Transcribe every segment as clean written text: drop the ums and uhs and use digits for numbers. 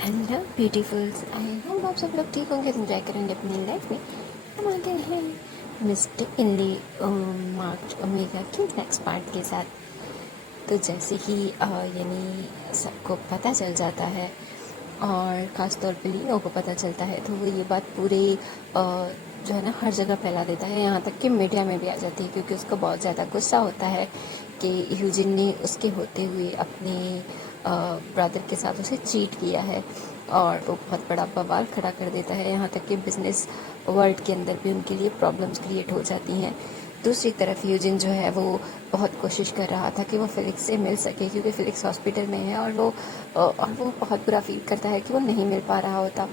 Hello beautifuls, I hope आप सब लोग ठीक होंगे, एंजॉय करेंगे अपनी लाइफ में। हम आते हैं mistake in the March omega के नेक्स्ट पार्ट के साथ। तो जैसे ही यानी सबको पता चल जाता है और ख़ास तौर पे लियो को पता चलता है, तो वो ये बात पूरे जो है ना हर जगह फैला देता है, यहाँ तक कि मीडिया में भी आ जाती है, क्योंकि उसको बहुत ज़्यादा गुस्सा होता है कि ह्यूजिन ने उसके होते हुए अपने ब्रदर के साथ उसे चीट किया है। और वो बहुत बड़ा बवाल खड़ा कर देता है, यहाँ तक कि बिज़नेस वर्ल्ड के अंदर भी उनके लिए प्रॉब्लम्स क्रिएट हो जाती हैं। दूसरी तरफ यूजिन जो है वो बहुत कोशिश कर रहा था कि वो फ़िलिक्स से मिल सके, क्योंकि फ़िलिक्स हॉस्पिटल में है और वो बहुत बुरा फील करता है कि वो नहीं मिल पा रहा होता।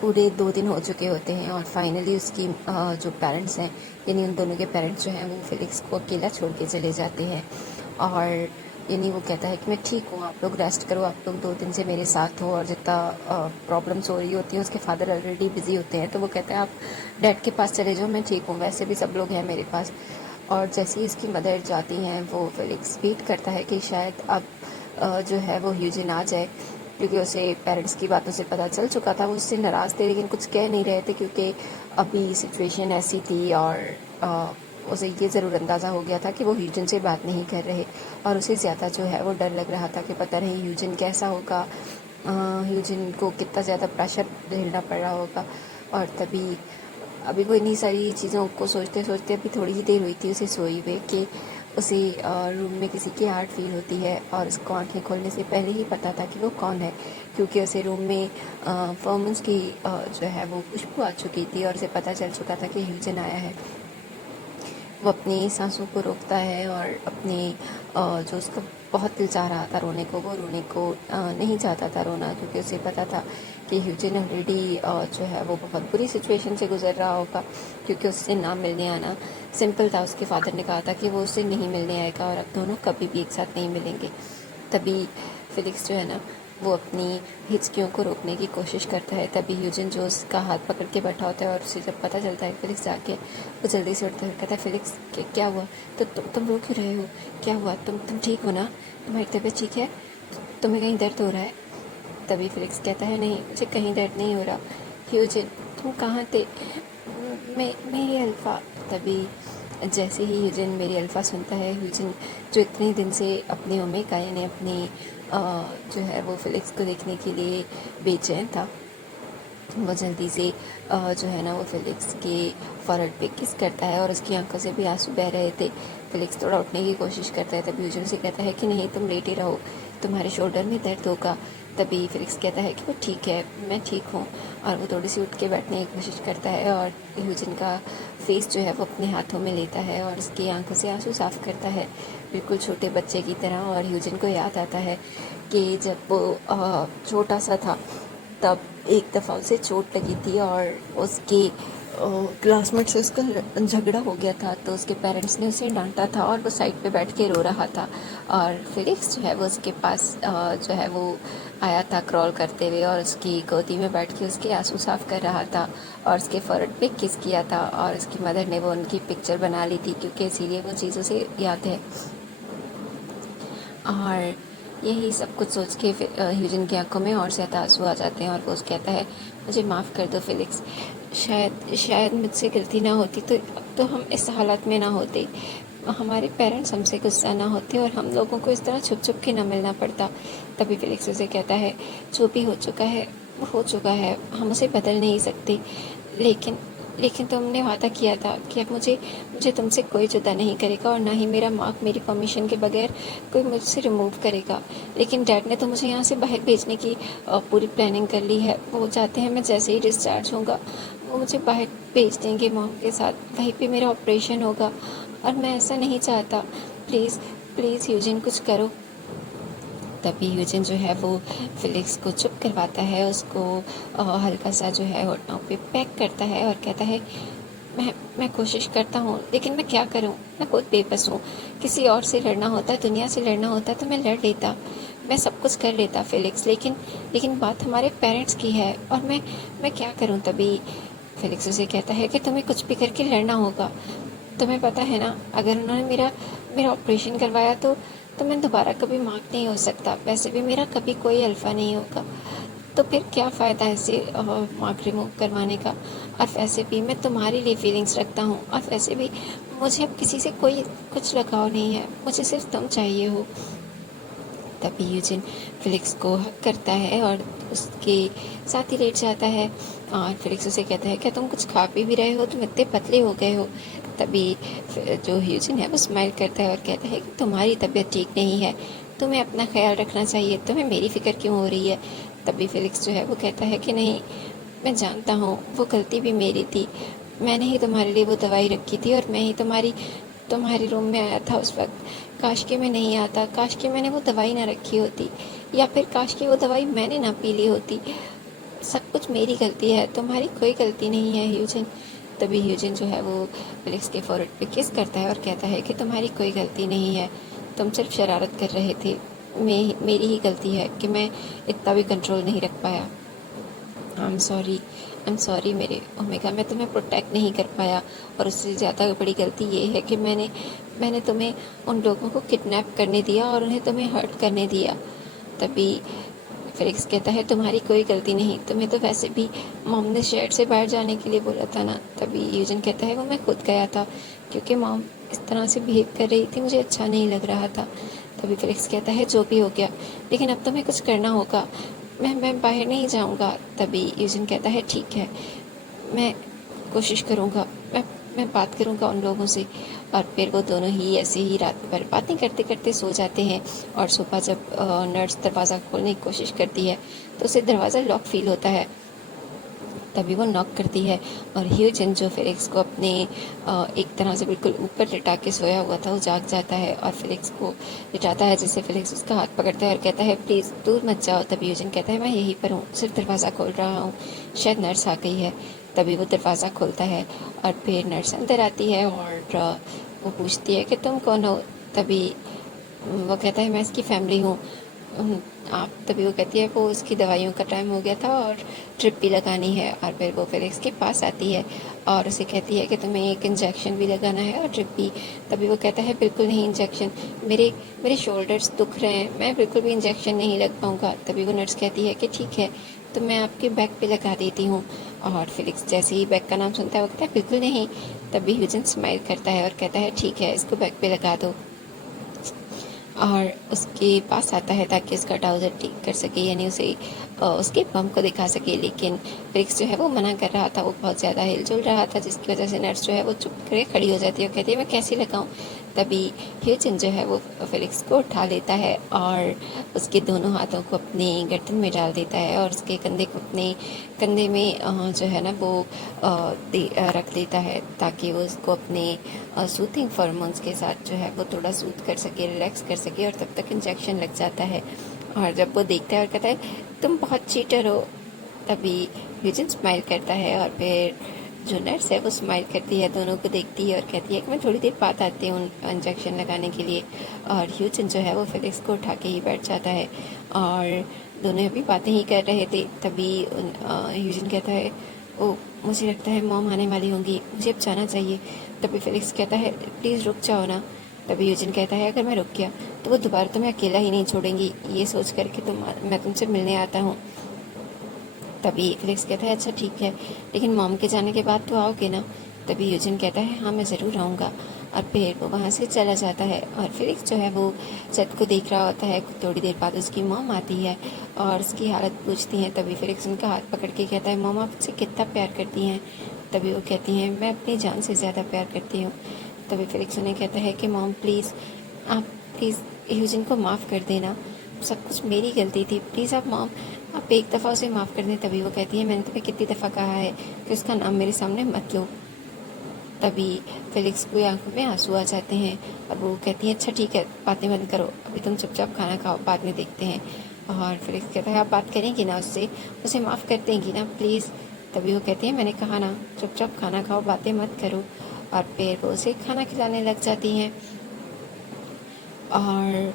पूरे 2 दिन हो चुके होते हैं और फाइनली उसकी जो पेरेंट्स हैं, यानी उन दोनों के पेरेंट्स जो हैं, वो फ़िलिक्स को अकेला छोड़ के चले जाते हैं। और यानी वो कहता है कि मैं ठीक हूँ, आप लोग रेस्ट करो, आप लोग 2 दिन से मेरे साथ हो। और जितना प्रॉब्लम्स हो रही होती हैं, उसके फादर ऑलरेडी बिज़ी होते हैं, तो वो कहता है आप डैड के पास चले जाओ, मैं ठीक हूँ, वैसे भी सब लोग हैं मेरे पास। और जैसे ही इसकी मदर जाती हैं, वो फ़िलिक्स वेट करता है कि शायद अब जो है वो ह्यूजिन आ जाए, क्योंकि उसे पेरेंट्स की बातों से पता चल चुका था। वो उससे नाराज़ थे लेकिन कुछ कह नहीं रहे थे, क्योंकि अभी सिचुएशन ऐसी थी। और उसे ये ज़रूर अंदाज़ा हो गया था कि वो ह्यूजिन से बात नहीं कर रहे, और उसे ज़्यादा जो है वो डर लग रहा था कि पता नहीं ह्यूजिन कैसा होगा, ह्यूजिन को कितना ज़्यादा प्रेशर झेलना पड़ रहा होगा। और तभी अभी वो इन्हीं सारी चीज़ों को सोचते सोचते अभी थोड़ी ही देर हुई थी उसे सोई हुए कि उसे रूम में किसी की हार्ट फील होती है। और उसको आंखें खोलने से पहले ही पता था कि वो कौन है, क्योंकि उसे रूम में फॉर्मन्स की जो है वो खुशबू आ चुकी थी और उसे पता चल चुका था कि ह्यूजन आया है। वो अपनी सांसों को रोकता है और अपने जो उसका बहुत दिल चाह रहा था रोने को, वो रोने को नहीं चाहता था रोना, क्योंकि उसे पता था कि ह्यूजिन ऑलरेडी जो है वो बहुत बुरी सिचुएशन से गुजर रहा होगा, क्योंकि उससे ना मिलने आना सिंपल था। उसके फादर ने कहा था कि वो उससे नहीं मिलने आएगा और अब दोनों कभी भी एक साथ नहीं मिलेंगे। तभी फिलिक्स जो है ना, वो अपनी हिचकियों को रोकने की कोशिश करता है। तभी ह्यूजिन जो उसका हाथ पकड़ के बैठा होता है, और उसे जब पता चलता है फिलिक्स जाके, वो जल्दी से उठता है, कहता है फिलिक्स क्या हुआ, तो तुम रो क्यों रहे हो, क्या हुआ, तुम ठीक हो ना, तुम्हारी तबीयत ठीक है, तुम्हें कहीं दर्द हो रहा है। तभी फिलिक्स कहता है नहीं, मुझे कहीं दर्द नहीं हो रहा। ह्यूजिन तुम कहाँ थे, मेरी अल्फ़ा। तभी जैसे ही ह्यूजिन मेरी अल्फ़ा सुनता है, ह्यूजिन जो इतने दिन से अपनी ओमेगा यानी अपनी जो है वो फिलिक्स को देखने के लिए बेचैन था, वो जल्दी से जो है ना वो फिलिक्स के फॉरहेड पे किस करता है और उसकी आंखों से भी आंसू बह रहे थे। फिलिक्स थोड़ा उठने की कोशिश करता है, तभी ह्यूजन से कहता है कि नहीं, तुम लेटे रहो, तुम्हारे शोल्डर में दर्द होगा। तभी फिलिक्स कहता है कि वो ठीक है, मैं ठीक हूँ। और वो थोड़ी सी उठ के बैठने की कोशिश करता है और ह्यूजन का फेस जो है वो अपने हाथों में लेता है और उसकी आंखों से आंसू साफ करता है, बिल्कुल छोटे बच्चे की तरह। और ह्यूजन को याद आता है कि जब वो छोटा सा था, तब एक दफ़ा उसे चोट लगी थी और उसके क्लासमेट से उसका झगड़ा हो गया था, तो उसके पेरेंट्स ने उसे डांटा था और वो साइड पे बैठ के रो रहा था। और फिलिक्स जो है वो उसके पास जो है वो आया था क्रॉल करते हुए, और उसकी गोदी में बैठ के उसके आंसू साफ कर रहा था और उसके फॉरहेड पे किस किया था। और उसकी मदर ने वो उनकी पिक्चर बना ली थी, क्योंकि इसीलिए वो चीज़ उसे याद है। और यही सब कुछ सोच के फिर ह्यूजन की आंखों में और ज़्यादा आंसू आ जाते हैं और वो कहता है मुझे माफ़ कर दो फिलिक्स, शायद शायद मुझसे गलती ना होती तो अब तो हम इस हालत में ना होते, हमारे पेरेंट्स हमसे गुस्सा ना होते और हम लोगों को इस तरह छुप छुप के ना मिलना पड़ता। तभी फिलिक्स उसे कहता है जो भी हो चुका है वो हो चुका है, हम उसे बदल नहीं सकते, लेकिन लेकिन तुमने वादा किया था कि अब मुझे मुझे तुमसे कोई जुदा नहीं करेगा और ना ही मेरा मार्क मेरी परमिशन के बगैर कोई मुझसे रिमूव करेगा। लेकिन डैड ने तो मुझे यहाँ से बाहर भेजने की पूरी प्लानिंग कर ली है। वो चाहते हैं मैं जैसे ही डिस्चार्ज होऊंगा वो मुझे बाहर भेज देंगे मॉम के साथ, वहीं पे मेरा ऑपरेशन होगा, और मैं ऐसा नहीं चाहता। प्लीज़ प्लीज़ यूजिन कुछ करो। तभी यूजिन जो है वो फिलिक्स को चुप करवाता है, उसको हल्का सा जो है होठों पे पैक करता है और कहता है मैं कोशिश करता हूँ, लेकिन मैं क्या करूँ, मैं खुद बेबस हूँ। किसी और से लड़ना होता, दुनिया से लड़ना होता तो मैं लड़ लेता, मैं सब कुछ कर लेता फिलिक्स, लेकिन लेकिन बात हमारे पेरेंट्स की है और मैं क्या करूँ। तभी फिलिक्स उसे कहता है कि तुम्हें कुछ भी करके लड़ना होगा। तुम्हें पता है ना, अगर उन्होंने मेरा मेरा ऑपरेशन करवाया तो मैं दोबारा कभी मार्क नहीं हो सकता। वैसे भी मेरा कभी कोई अल्फ़ा नहीं होगा, तो फिर क्या फ़ायदा ऐसे मार्क रिमूव करवाने का। और वैसे भी मैं तुम्हारे लिए फीलिंग्स रखता हूँ, और वैसे भी मुझे अब किसी से कोई कुछ लगाव नहीं है, मुझे सिर्फ तुम चाहिए हो। तभी यूजिन फिलिक्स को हक करता है और उसके साथ ही लेट जाता है। और फिलिक्स उसे कहता है क्या तुम कुछ खा पी भी रहे हो, तुम इतने पतले हो गए हो। तभी जो यूजिन है वो स्माइल करता है और कहता है कि तुम्हारी तबीयत ठीक नहीं है, तुम्हें अपना ख्याल रखना चाहिए, तुम्हें मेरी फ़िक्र क्यों हो रही है। तभी फिलिक्स जो है वो कहता है कि नहीं, मैं जानता हूँ वो गलती भी मेरी थी, मैंने ही तुम्हारे लिए वो दवाई रखी थी और मैं ही तुम्हारे रूम में आया था उस वक्त। काश कि मैं नहीं आता, काश कि मैंने वो दवाई ना रखी होती, या फिर काश कि वो दवाई मैंने ना पी ली होती। सब कुछ मेरी गलती है, तुम्हारी कोई गलती नहीं है ह्यूजन। तभी ह्यूजन जो है वो फिलिक्स के फोrehead पे किस करता है और कहता है कि तुम्हारी कोई गलती नहीं है, तुम सिर्फ शरारत कर रहे थे। मेरी ही गलती है कि मैं इतना भी कंट्रोल नहीं रख पाया। आई एम सॉरी मेरे ओमेगा, मैं तुम्हें प्रोटेक्ट नहीं कर पाया। और उससे ज़्यादा बड़ी गलती ये है कि मैंने तुम्हें उन लोगों को किडनैप करने दिया और उन्हें तुम्हें हर्ट करने दिया। तभी फेलिक्स कहता है तुम्हारी कोई गलती नहीं, तुम्हें तो वैसे भी मॉम ने शेड से बाहर जाने के लिए बोला था ना। तभी यूजन कहता है वो मैं खुद गया था, क्योंकि मॉम इस तरह से बिहेव कर रही थी, मुझे अच्छा नहीं लग रहा था। तभी फेलिक्स कहता है जो भी हो गया, लेकिन अब तुम्हें कुछ करना होगा, मैं बाहर नहीं जाऊंगा। तभी यूजन कहता है ठीक है, मैं कोशिश करूंगा, मैं बात करूंगा उन लोगों से। और फिर वो दोनों ही ऐसे ही रात भर बातें करते करते सो जाते हैं। और सुबह जब नर्स दरवाज़ा खोलने की कोशिश करती है तो उसे दरवाज़ा लॉक फील होता है। तभी वो नॉक करती है और ह्यूजन जो फिलिक्स को अपने एक तरह से बिल्कुल ऊपर लिटा के सोया हुआ था वो जाग जाता है और फिलिक्स को लिटाता है, जिससे फिलिक्स उसका हाथ पकड़ता है और कहता है प्लीज़ दूर मत जाओ। तभी ह्यूजन कहता है मैं यहीं पर हूँ, सिर्फ दरवाज़ा खोल रहा हूँ, शायद नर्स आ गई है। तभी वो दरवाज़ा खोलता है और फिर नर्स अंदर आती है और वो पूछती है कि तुम कौन हो। तभी वो कहता है मैं इसकी फैमिली हूँ। आप तभी वो कहती है वो उसकी दवाइयों का टाइम हो गया था और ट्रिप भी लगानी है। और फिर वो फिलिक्स के पास आती है और उसे कहती है कि तुम्हें एक इंजेक्शन भी लगाना है और ट्रिप भी। तभी वो कहता है बिल्कुल नहीं, इंजेक्शन मेरे मेरे शोल्डर्स दुख रहे हैं, मैं बिल्कुल भी इंजेक्शन नहीं लग पाऊँगा। तभी वो नर्स कहती है कि ठीक है, तो मैं आपके बैक पे लगा देती हूँ। और फिलिक्स जैसे ही बैक का नाम सुनता है वो कहता है बिल्कुल नहीं। तभी ह्यूजन स्माइल करता है और कहता है ठीक है, इसको बैक पे लगा दो। और उसके पास आता है ताकि उसका ट्राउज़र ठीक कर सके, यानी उसे उसके बम को दिखा सके। लेकिन फिलिक्स जो है वो मना कर रहा था, वो बहुत ज़्यादा हिलजुल रहा था, जिसकी वजह से नर्स जो है वो चुप करके खड़ी हो जाती है और कहती है मैं कैसे लगाऊं। तभी ह्यूजन जो है वो फिलिक्स को उठा लेता है और उसके दोनों हाथों को अपने गर्दन में डाल देता है और उसके कंधे को अपने कंधे में जो है ना वो रख देता है, ताकि वो उसको अपने सूथिंग हार्मोन्स के साथ जो है वो थोड़ा सूथ कर सके, रिलैक्स कर सके। और तब तक इंजेक्शन लग जाता है और जब वो देखता है और कहता है तुम बहुत चीटर हो। तभी ह्यूजन स्माइल करता है और फिर जो नर्स है वो स्माइल करती है, दोनों को देखती है और कहती है कि मैं थोड़ी देर बाद आती हूँ इंजेक्शन लगाने के लिए। और ह्यूजन जो है वो फिलिक्स को उठा के ही बैठ जाता है और दोनों अभी बातें ही कर रहे थे। तभी ह्यूजन कहता है ओ मुझे लगता है मॉम आने वाली होंगी, मुझे अब जाना चाहिए। तभी फिलिक्स कहता है प्लीज़ रुक जाओ ना। तभी ह्यूजन कहता है अगर मैं रुक गया तो वो दोबारा तुम्हें अकेला ही नहीं छोड़ेंगी, ये सोच करके मैं तुमसे मिलने आता हूँ। तभी फिलिक्स कहता है अच्छा ठीक है, लेकिन मॉम के जाने के बाद तो आओगे ना। तभी यूजिन कहता है हाँ मैं ज़रूर आऊँगा। और फिर वो वहाँ से चला जाता है और फिलिक्स जो है वो जद को देख रहा होता है। थोड़ी देर बाद उसकी मॉम आती है और उसकी हालत पूछती हैं। तभी फिलिक्स उनका हाथ पकड़ के कहता है मॉम आप मुझसे कितना प्यार करती हैं। तभी वो कहती हैं मैं अपनी जान से ज़्यादा प्यार करती हूँ। तभी फिलिक्स उन्हें कहता है कि मॉम प्लीज़ आप प्लीज़ ह्यूजिन को माफ़ कर देना, सब कुछ मेरी गलती थी, प्लीज़ आप एक दफ़ा उसे माफ़ कर दें। तभी वो कहती है मैंने तुम्हें कितनी दफ़ा कहा है कि उसका नाम मेरे सामने मत लो। तभी फिलिक्स की आंखों में आंसू आ जाते हैं और वो कहती है अच्छा ठीक है बातें बंद करो, अभी तुम चुपचाप खाना खाओ, बाद में देखते हैं। और फिलिक्स कहता है आप बात करेंगी ना उससे, उसे माफ़ कर देंगी ना प्लीज़। तभी वो कहती है मैंने कहा ना चुपचाप खाना खाओ, बातें मत करो। और फिर वो उसे खाना खिलाने लग जाती हैं। और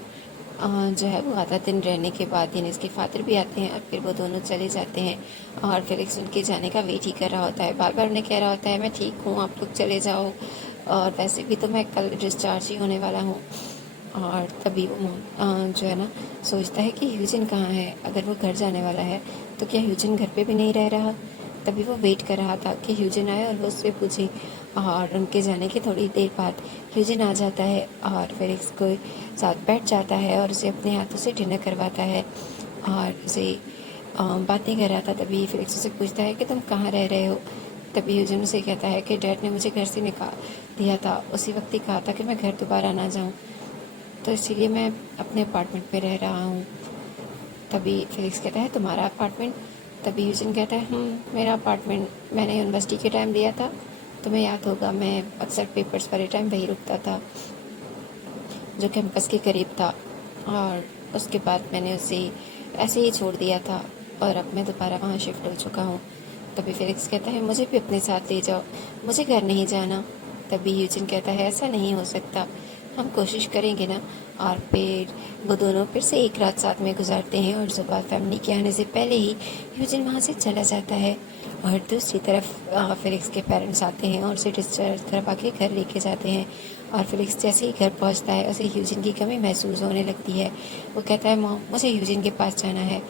जो है वो आधा दिन रहने के बाद यानी उसके फादर भी आते हैं और फिर वो दोनों चले जाते हैं। और फिलिक्स उनके जाने का वेट ही कर रहा होता है, बार बार उन्हें कह रहा होता है मैं ठीक हूँ आप लोग चले जाओ, और वैसे भी तो मैं कल डिस्चार्ज ही होने वाला हूँ। और तभी वो जो है ना सोचता है कि ह्यूजिन कहाँ है, अगर वो घर जाने वाला है तो क्या ह्यूजिन घर पे भी नहीं रह रहा। तभी वो वेट कर रहा था कि ह्यूजिन आए और वो उससे पूछे, और उनके जाने के थोड़ी देर बाद ह्यूजिन आ जाता है और फेलिक्स को साथ बैठ जाता है और उसे अपने हाथों से डिनर करवाता है और उसे बातें कर रहा था। तभी फेलिक्स उसे पूछता है कि तुम कहाँ रह रहे हो। तभी ह्यूजिन उसे कहता है कि डैड ने मुझे घर से निकाल दिया था, उसी वक्त ही कहा था कि मैं घर दोबारा ना जाऊँ, तो इसीलिए मैं अपने अपार्टमेंट में रह रहा हूँ। तभी फेलिक्स कहता है तुम्हारा अपार्टमेंट। तभी यूजिन कहता है मेरा अपार्टमेंट मैंने यूनिवर्सिटी के टाइम लिया था, तुम्हें याद होगा मैं अक्सर पेपर्स वाले टाइम वहीं रुकता था जो कैंपस के करीब था, और उसके बाद मैंने उसे ऐसे ही छोड़ दिया था और अब मैं दोबारा वहाँ शिफ्ट हो चुका हूँ। तभी फेलिक्स कहता है मुझे भी अपने साथ ले जाओ, मुझे घर नहीं जाना। तभी यूजिन कहता है ऐसा नहीं हो सकता, हम कोशिश करेंगे ना। और फिर वो दोनों फिर से एक रात साथ में गुजारते हैं और सुबह फैमिली के आने से पहले ही यूजिन वहाँ से चला जाता है। और दूसरी तरफ फेलिक्स के पेरेंट्स आते हैं और उसे डिस्चार्ज करवा के घर लेके जाते हैं। और फेलिक्स जैसे ही घर पहुँचता है उसे ह्यूजिन की कमी महसूस होने लगती है। वो कहता है मॉम मुझे ह्यूजिन के पास जाना है,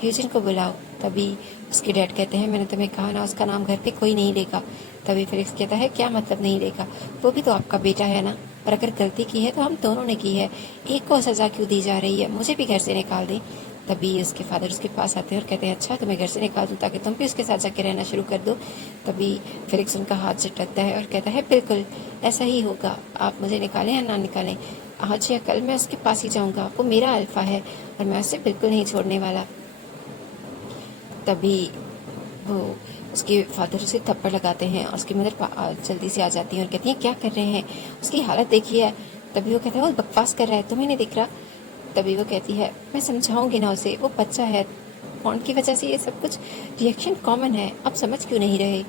ह्यूजिन को बुलाओ। तभी उसके डैड कहते हैं मैंने तुम्हें कहा ना उसका नाम घर पे कोई नहीं लेगा। तभी फेलिक्स कहता है क्या मतलब नहीं लेगा, वो भी तो आपका बेटा है ना, और अगर गलती की है तो हम दोनों ने की है, एक को सज़ा क्यों दी जा रही है, मुझे भी घर से निकाल दें। तभी उसके फादर उसके पास आते हैं और कहते हैं अच्छा तुम्हें घर से निकाल दूँ ताकि तुम भी उसके साथ जाके रहना शुरू कर दो। तभी फेलिक्स उनका हाथ झटकता है और कहता है बिल्कुल ऐसा ही होगा, आप मुझे निकालें या ना निकालें, आज या कल मैं उसके पास ही जाऊँगा, वो मेरा अल्फा है और मैं उसे बिल्कुल नहीं छोड़ने वाला। तभी वो उसके फादर उसे थप्पड़ लगाते हैं और उसकी मदर जल्दी से आ जाती है और कहती है क्या कर रहे हैं, उसकी हालत देखिए है। तभी वो कहता है वो बकवास कर रहा है, तुम्हें नहीं दिख रहा। तभी वो कहती है मैं समझाऊंगी ना उसे, वो बच्चा है, बॉन्ड की वजह से ये सब कुछ रिएक्शन कॉमन है, आप समझ क्यों नहीं रहे।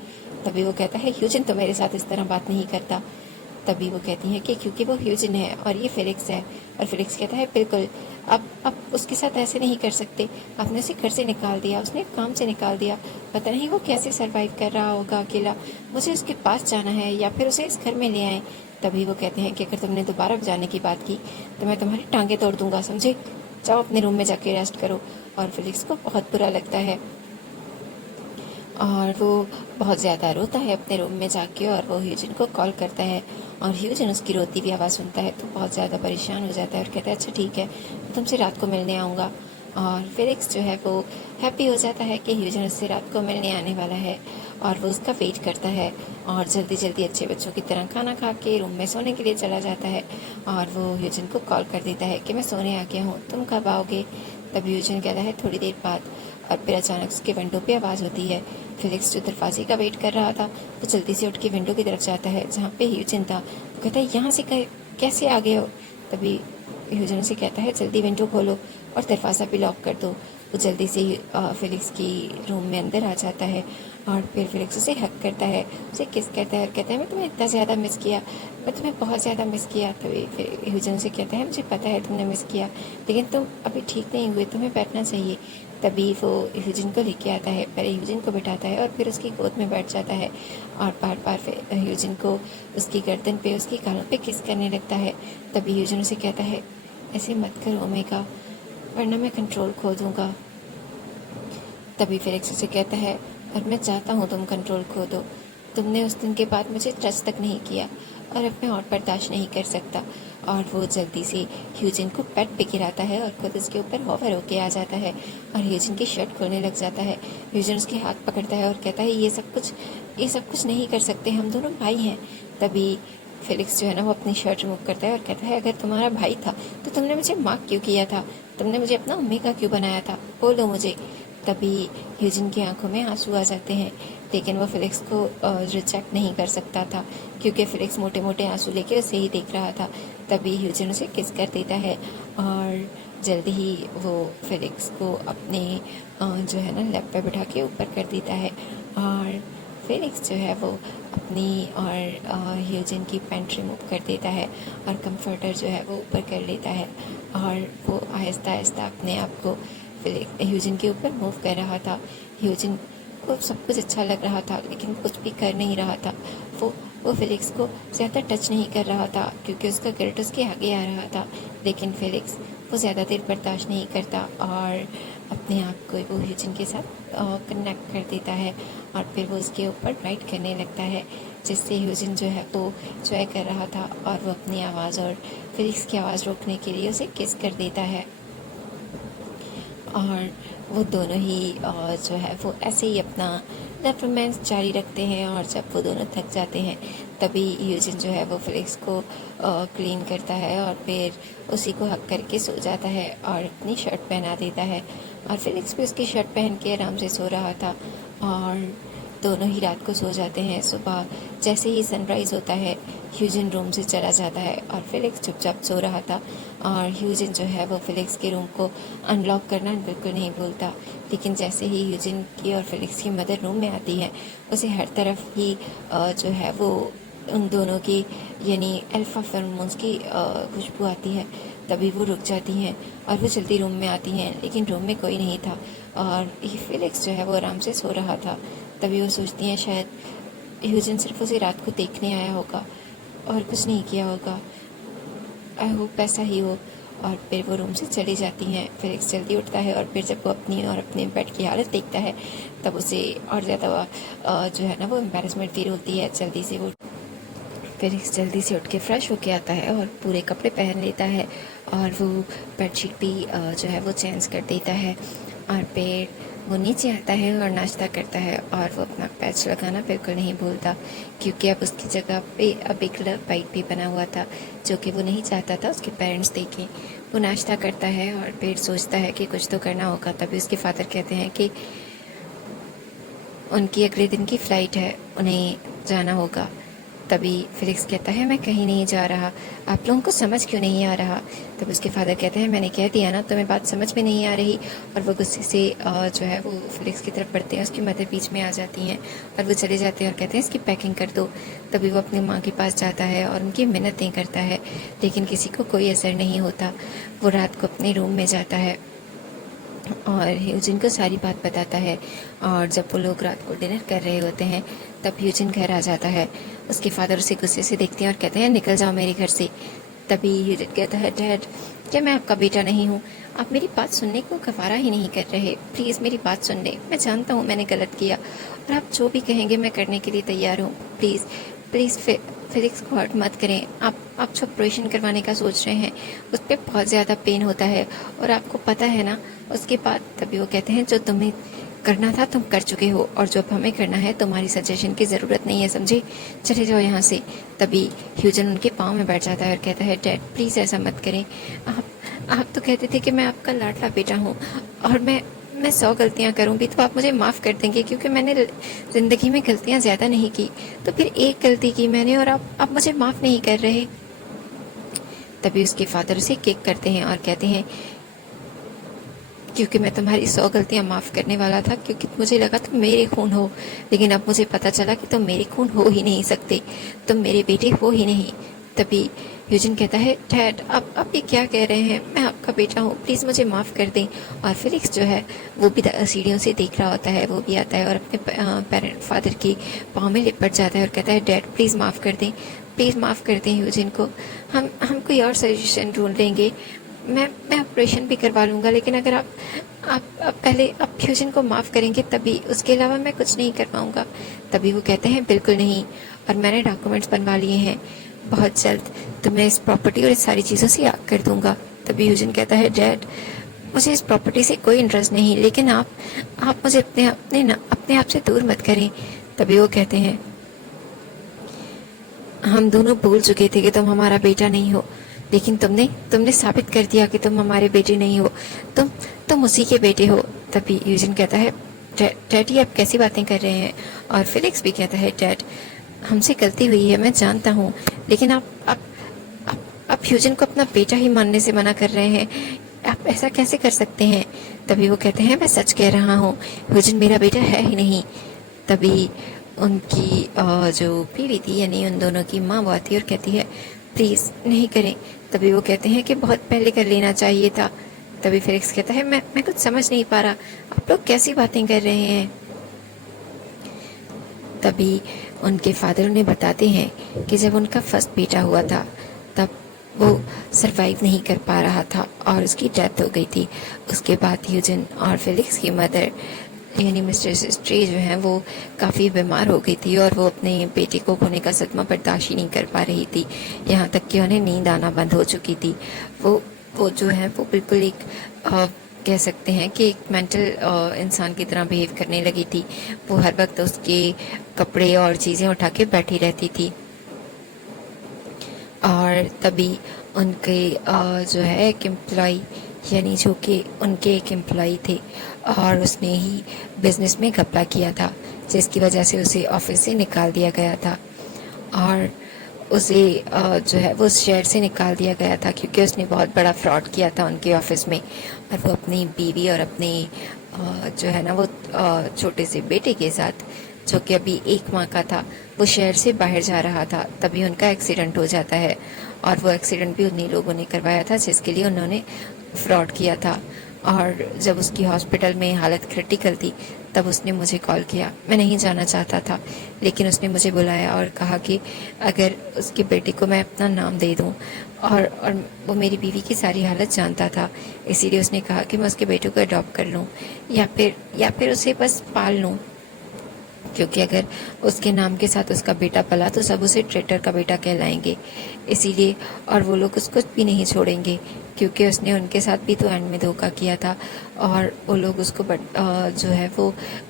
तभी वो कहता है ह्यूजिन तो मेरे साथ इस तरह बात नहीं करता। तभी वो कहती हैं कि क्योंकि वो ह्यूजिन है और ये फेलिक्स है। और फेलिक्स कहता है बिल्कुल आप उसके साथ ऐसे नहीं कर सकते, आपने उसे घर से निकाल दिया, उसने काम से निकाल दिया, पता नहीं वो कैसे सरवाइव कर रहा होगा अकेला, मुझे उसके पास जाना है या फिर उसे इस घर में ले आए। तभी वो कहते हैं कि अगर तुमने दोबारा जाने की बात की तो मैं तुम्हारी टांगें तोड़ दूंगा, समझे, जाओ अपने रूम में जाके रेस्ट करो। और फेलिक्स को बहुत बुरा लगता है और वो बहुत ज़्यादा रोता है अपने रूम में जाके, और वो ह्यूजिन को कॉल करता है और ह्यूजिन उसकी रोती हुई आवाज़ सुनता है तो बहुत ज़्यादा परेशान हो जाता है और कहता है अच्छा ठीक है मैं तुमसे रात को मिलने आऊँगा। और फेलिक्स जो है वो हैप्पी हो जाता है कि ह्यूजिन उससे रात को मिलने आने वाला है और वो उसका वेट करता है और जल्दी जल्दी अच्छे बच्चों की तरह खाना खा के रूम में सोने के लिए चला जाता है। और वो ह्यूजिन को कॉल कर देता है कि मैं सोने आ गया हूँ, तुम कब आओगे। तभी ह्यूजिन कहता है थोड़ी देर बाद। और फिर अचानक उसके विंडो पे आवाज़ होती है। फेलिक्स जो दरवाजे का वेट कर रहा था वो जल्दी से उठ के विंडो की तरफ जाता है जहाँ पे ह्यूजिन था। वो कहता है यहाँ से कैसे आ गए हो। तभी ह्यूजिन से कहता है जल्दी विंडो खोलो और दरवाज़ा भी लॉक कर दो। वो जल्दी से फेलिक्स की रूम में अंदर आ जाता है और फिर फेलिक्स उसे हक करता है, उसे किस करता है और कहता है मैं तुम्हें इतना ज़्यादा मिस किया, मैं तुम्हें बहुत ज़्यादा मिस किया। तभी फिर ह्यूजिन से कहता है मुझे पता है तुमने मिस किया, लेकिन तुम अभी ठीक नहीं हुए, तुम्हें बैठना चाहिए। तभी वो ह्यूजिन को लेके आता है, पहले ह्यूजिन को बिठाता है और फिर उसकी गोद में बैठ जाता है और बार बार फिर ह्यूजिन को उसकी गर्दन पे उसकी गालों पे किस करने लगता है। तभी ह्यूजिन उसे कहता है ऐसे मत कर ओमेगा, वरना मैं कंट्रोल खो दूँगा। तभी फेलिक्स उसे कहता है और मैं चाहता हूँ तुम कंट्रोल खो दो, तुमने उस दिन के बाद मुझे ट्रस्ट तक नहीं किया और अब मैं और बर्दाश्त नहीं कर सकता। और वो जल्दी से ह्यूजिन को बेड पे गिराता है और खुद उसके ऊपर होवर होके आ जाता है और ह्यूजिन की शर्ट खोलने लग जाता है। ह्यूजिन उसके हाथ पकड़ता है और कहता है ये सब कुछ नहीं कर सकते, हम दोनों भाई हैं। तभी फेलिक्स जो है ना वो अपनी शर्ट रिमूव करता है और कहता है अगर तुम्हारा भाई था तो तुमने मुझे मार्क क्यों किया था, तुमने मुझे अपना ओमेगा क्यों बनाया था, बोलो मुझे। तभी ह्यूजिन की आंखों में आंसू आ जाते हैं, लेकिन वो फेलिक्स को रिजेक्ट नहीं कर सकता था क्योंकि फेलिक्स मोटे मोटे आंसू लेके उसे ही देख रहा था। तभी ह्यूजिन उसे किस कर देता है और जल्दी ही वो फेलिक्स को अपने जो है ना लैप पे बिठा के ऊपर कर देता है। और फेलिक्स जो है वो अपनी और ह्यूजिन की पैंट रिमूव कर देता है और कंफर्टर जो है वो ऊपर कर लेता है और वो आहिस्ता आहिस्ता अपने आप को ह्यूजिन के ऊपर मूव कर रहा था। ह्यूजिन को सब कुछ अच्छा लग रहा था लेकिन कुछ भी कर नहीं रहा था। वो वो फेलिक्स को ज़्यादा टच नहीं कर रहा था क्योंकि उसका गिल्ट उसके आगे आ रहा था। लेकिन फेलिक्स वो ज़्यादा देर बर्दाश्त नहीं करता और अपने आप को वो ह्यूजिन के साथ कनेक्ट कर देता है और फिर वो उसके ऊपर राइड करने लगता है, जिससे ह्यूजिन जो है वो एंजॉय कर रहा था और वो अपनी आवाज़ और फेलिक्स की आवाज़ रोकने के लिए उसे किस कर देता है। और वो दोनों ही जो है वो ऐसे ही अपना लव रोमांस जारी रखते हैं। और जब वो दोनों थक जाते हैं तभी ह्यूजिन जो है वो फेलिक्स को क्लीन करता है और फिर उसी को हक करके सो जाता है और अपनी शर्ट पहना देता है। और फेलिक्स भी उसकी शर्ट पहन के आराम से सो रहा था और दोनों ही रात को सो जाते हैं। सुबह जैसे ही सनराइज़ होता है ह्यूजिन रूम से चला जाता है और फेलिक्स चुपचाप सो रहा था। और ह्यूजिन जो है वो फेलिक्स के रूम को अनलॉक करना बिल्कुल नहीं भूलता। लेकिन जैसे ही ह्यूजिन की और फेलिक्स की मदर रूम में आती है उसे हर तरफ ही जो है वो उन दोनों की यानी अल्फ़ा फेरोमोन्स की खुशबू आती है। तभी वो रुक जाती हैं और वो जल्दी रूम में आती हैं, लेकिन रूम में कोई नहीं था और फेलिक्स जो है वो आराम से सो रहा था। तभी वो सोचती हैं शायद ह्यूजिन सिर्फ उसे रात को देखने आया होगा और कुछ नहीं किया होगा। आई होप ऐसा ही हो। और फिर वो रूम से चली जाती हैं। फेलिक्स जल्दी उठता है और फिर जब वो अपनी और अपने बेड की हालत देखता है तब उसे और ज़्यादा जो है ना वो एम्बैरेसमेंट फील होती है। फेलिक्स जल्दी से उठ के फ्रेश होके आता है और पूरे कपड़े पहन लेता है और वो बेडशीट भी जो है वो चेंज कर देता है। और फिर वो नीचे आता है और नाश्ता करता है और वो अपना पैच लगाना बिल्कुल नहीं भूलता क्योंकि अब उसकी जगह पे अब एक लव बाइट भी बना हुआ था जो कि वो नहीं चाहता था उसके पेरेंट्स देखें। वो नाश्ता करता है और फिर सोचता है कि कुछ तो करना होगा। तभी उसके फादर कहते हैं कि उनकी अगले दिन की फ़्लाइट है, उन्हें जाना होगा। तभी फेलिक्स कहता है मैं कहीं नहीं जा रहा, आप लोगों को समझ क्यों नहीं आ रहा। तब उसके फादर कहते हैं मैंने कह दिया ना, तुम्हें बात समझ में नहीं आ रही। और वो गुस्से से जो है वो फेलिक्स की तरफ बढ़ते हैं। उसकी मदर बीच में आ जाती हैं और वो चले जाते हैं और कहते हैं इसकी पैकिंग कर दो। तभी वो अपनी माँ के पास जाता है और उनकी मिन्नतें करता है, लेकिन किसी को कोई असर नहीं होता। वो रात को अपने रूम में जाता है और ह्यूजिन को सारी बात बताता है। और जब वो लोग रात को डिनर कर रहे होते हैं तब ह्यूजिन घर आ जाता है। उसके फादर उसे गुस्से से देखते हैं और कहते हैं निकल जाओ मेरे घर से। तभी ह्यूजिन कहता है डैड, क्या मैं आपका बेटा नहीं हूँ? आप मेरी बात सुनने को गवारा ही नहीं कर रहे। प्लीज़ मेरी बात सुन ले। मैं जानता हूँ मैंने गलत किया और आप जो भी कहेंगे मैं करने के लिए तैयार हूँ। प्लीज़ प्लीज़ फेलिक्स को हर्ट मत करें। आप जो ऑपरेशन करवाने का सोच रहे हैं उस पर बहुत ज़्यादा पेन होता है और आपको पता है ना। उसके बाद तभी वो कहते हैं जो तुम्हें करना था तुम कर चुके हो और जो अब हमें करना है तुम्हारी सजेशन की ज़रूरत नहीं है, समझे? चले जाओ यहाँ से। तभी ह्यूजन उनके पाँव में बैठ जाता है और कहता है डैड प्लीज़ ऐसा मत करें। आप तो कहते थे कि मैं आपका लाडला बेटा हूँ और मैं 100 गलतियाँ करूँ भी तो आप मुझे माफ़ कर देंगे क्योंकि मैंने ज़िंदगी में गलतियाँ ज़्यादा नहीं की। तो फिर एक गलती की मैंने और आप मुझे माफ़ नहीं कर रहे। तभी उसके फादर उसे किक करते हैं और कहते हैं क्योंकि मैं तुम्हारी 100 गलतियां माफ़ करने वाला था क्योंकि मुझे लगा तुम मेरे खून हो, लेकिन अब मुझे पता चला कि तुम मेरे खून हो ही नहीं सकते, तुम मेरे बेटे हो ही नहीं। तभी ह्यूजिन कहता है डैड आप ये क्या कह रहे हैं? मैं आपका बेटा हूँ, प्लीज़ मुझे माफ़ कर दें। और फेलिक्स जो है वो भी सीढ़ियों से देख रहा होता है, वो भी आता है और अपने फादर की पाँव में लिपट जाता है और कहता है डैड प्लीज़ माफ़ कर दें, प्लीज़ माफ़ कर दें ह्यूजिन को। हम कोई और सजेशन ढूंढ लेंगे। मैं ऑपरेशन भी करवा लूँगा, लेकिन अगर आप पहले आप ह्यूजन को माफ़ करेंगे तभी, उसके अलावा मैं कुछ नहीं कर पाऊँगा। तभी वो कहते हैं बिल्कुल नहीं, और मैंने डॉक्यूमेंट्स बनवा लिए हैं, बहुत जल्द तो मैं इस प्रॉपर्टी और इस सारी चीज़ों से आग कर दूँगा। तभी ह्यूजन कहता है डैड मुझे इस प्रॉपर्टी से कोई इंटरेस्ट नहीं, लेकिन आप मुझे अपने आप से दूर मत करें। तभी वो कहते हैं हम दोनों भूल चुके थे कि तुम हमारा बेटा नहीं हो, लेकिन तुमने साबित कर दिया कि तुम हमारे बेटे नहीं हो, तुम उसी के बेटे हो। तभी यूजिन कहता है डैडी आप कैसी बातें कर रहे हैं? और फेलिक्स भी कहता है डैड हमसे गलती हुई है, मैं जानता हूँ, लेकिन आप ह्यूजन को अपना बेटा ही मानने से मना कर रहे हैं, आप ऐसा कैसे कर सकते हैं? तभी वो कहते हैं मैं सच कह रहा हूँ, ह्यूजन मेरा बेटा है ही नहीं। तभी उनकी जो बीवी थी यानी उन दोनों की माँ वो आती है और कहती है प्लीज़ नहीं करें। तभी वो कहते हैं कि बहुत पहले कर लेना चाहिए था। तभी फेलिक्स कहता है मैं कुछ समझ नहीं पा रहा, आप लोग कैसी बातें कर रहे हैं? तभी उनके फादर उन्हें बताते हैं कि जब उनका फर्स्ट बेटा हुआ था तब वो सरवाइव नहीं कर पा रहा था और उसकी डेथ हो गई थी। उसके बाद ह्यूजन और फेलिक्स की मदर यानी मिस्टर सिस्ट्री जो हैं वो काफ़ी बीमार हो गई थी और वो अपने बेटे को खोने का सदमा बर्दाश्त ही नहीं कर पा रही थी। यहाँ तक कि उन्हें नींद आना बंद हो चुकी थी। वो जो है वो बिल्कुल एक कह सकते हैं कि एक मेंटल इंसान की तरह बिहेव करने लगी थी। वो हर वक्त उसके कपड़े और चीज़ें उठा के बैठी रहती थी। और तभी उनके जो है एक एम्प्लॉय यानी जो कि उनके एक एम्प्लॉय थे और उसने ही बिजनेस में घपला किया था, जिसकी वजह से उसे ऑफिस से निकाल दिया गया था। और उसे जो है वो शहर से निकाल दिया गया था क्योंकि उसने बहुत बड़ा फ्रॉड किया था उनके ऑफिस में। और वो अपनी बीवी और अपने जो है ना वो छोटे से बेटे के साथ, जो कि अभी 1 माह का था, वो शहर से बाहर जा रहा था। तभी उनका एक्सीडेंट हो जाता है और वो एक्सीडेंट भी उन्हीं लोगों ने करवाया था जिसके लिए उन्होंने फ्रॉड किया था। और जब उसकी हॉस्पिटल में हालत क्रिटिकल थी तब उसने मुझे कॉल किया। मैं नहीं जाना चाहता था लेकिन उसने मुझे बुलाया और कहा कि अगर उसके बेटे को मैं अपना नाम दे दूं, और वो मेरी बीवी की सारी हालत जानता था, इसीलिए उसने कहा कि मैं उसके बेटे को अडॉप्ट कर लूं या फिर उसे बस पाल लूं, क्योंकि अगर उसके नाम के साथ उसका बेटा पला तो सब उसे ट्रेटर का बेटा कहलाएंगे। इसीलिए और वो लोग उसको भी नहीं छोड़ेंगे क्योंकि उसने उनके साथ भी तो एंड में धोखा किया था और वो लोग उसको जो है वो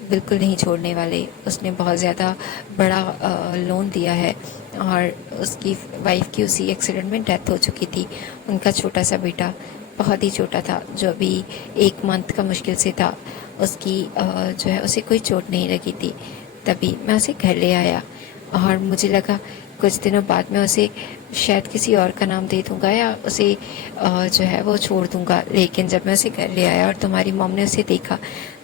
बिल्कुल नहीं छोड़ने वाले। उसने बहुत ज़्यादा बड़ा लोन दिया है और उसकी वाइफ की उसी एक्सीडेंट में डेथ हो चुकी थी। उनका छोटा सा बेटा बहुत ही छोटा था जो अभी 1 मंथ का मुश्किल से था। उसकी जो है उसे कोई चोट नहीं लगी थी। तभी मैं उसे घर ले आया और मुझे लगा कुछ दिनों बाद मैं उसे शायद किसी और का नाम दे दूंगा या उसे जो है वो छोड़ दूंगा। लेकिन जब मैं उसे घर ले आया और तुम्हारी मॉम ने उसे देखा